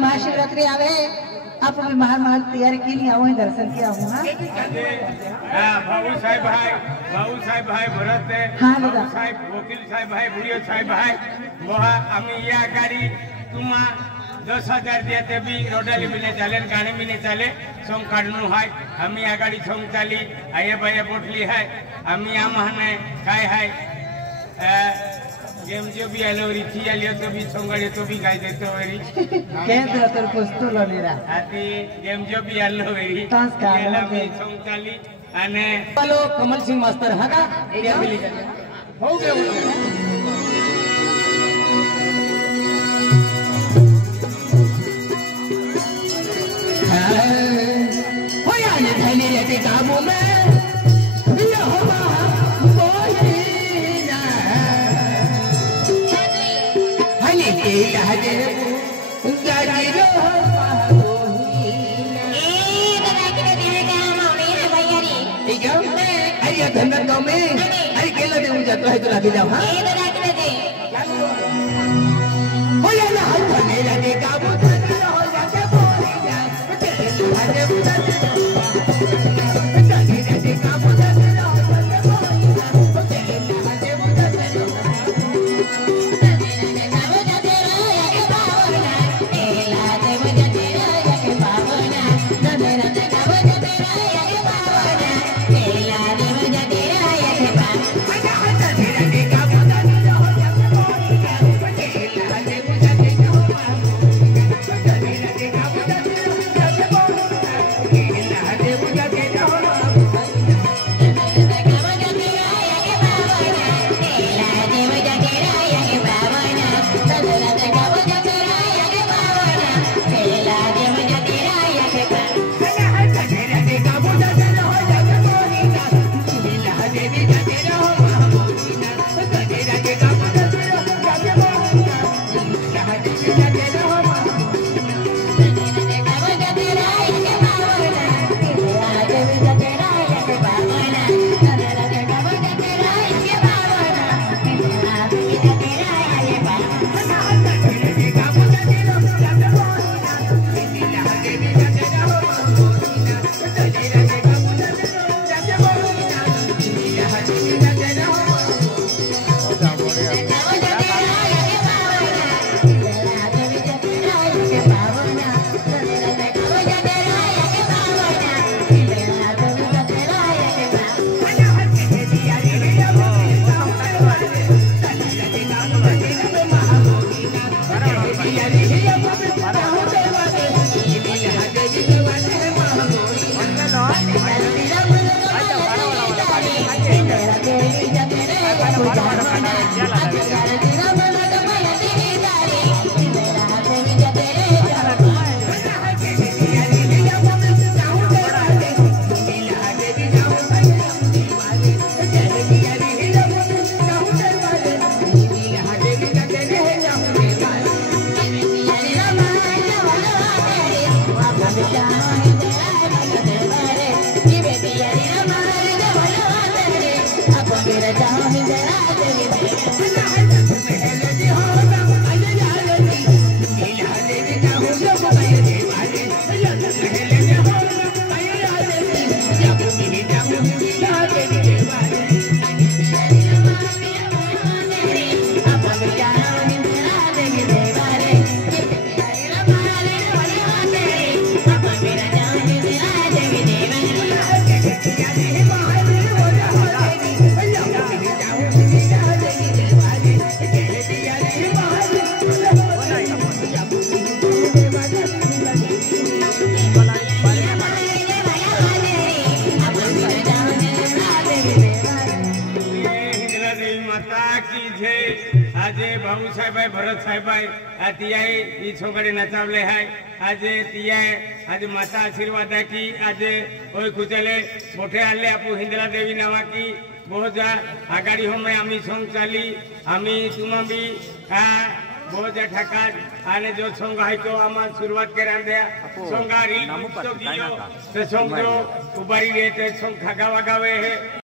महाशिवरात्रि आवे आप महान तैयारी की नहीं आओ दर्शन किया हूँ भाऊ साहेब भाई भरत भाऊ साहेब वकील साहेब भाई बुढ़िया साहेब भाई वहा आम्ही या गाडी तुम्हा 10,000 देते भी रोडाली मिले चाले गाणे मिले चाले सोंग काढणू है आम्ही या गाडी सोंग चाली आये बाये बोटली है आम्ही या महाने काय है गेम जो भी आलो रिथी आलियो तो भी सोंगाडे तो भी गाय देतो वेरी केंद्र तर पोस्टो लनेरा आती गेम जो भी आलो वेरी तास का मी सोंग चाली आणि बोलो कमल सिंह मास्टर हा का एरिया मिली हो गया हो या ने धैले के काबू में ये हो लहजे गाड़ी अरे धंधा गाँव में अरे केला दे मुझे तो है तो लाके जाओ हाँ हो या ना हाथ धरने लगे काबू धरने हो जाके बोली जा लहजे बुझा दे लहजे काबू धरने हो जाके बोली जा लहजे बुझा दे भाऊ साहेब भरत साहेब तियाई ही छोकरी नचावले है आज तिया आज माता आशीर्वाद की आज ओय कुचले मोठे आले आपू हिंदला देवी नावा की बहुत आगाड़ी हमें आमी संग चाली आमी तुमा भी बहुत ठका आने जो संग है तो आमा शुरुआत करा दे संगारी तो गियो तो संग जो उबारी रहते संग खगा वगावे है।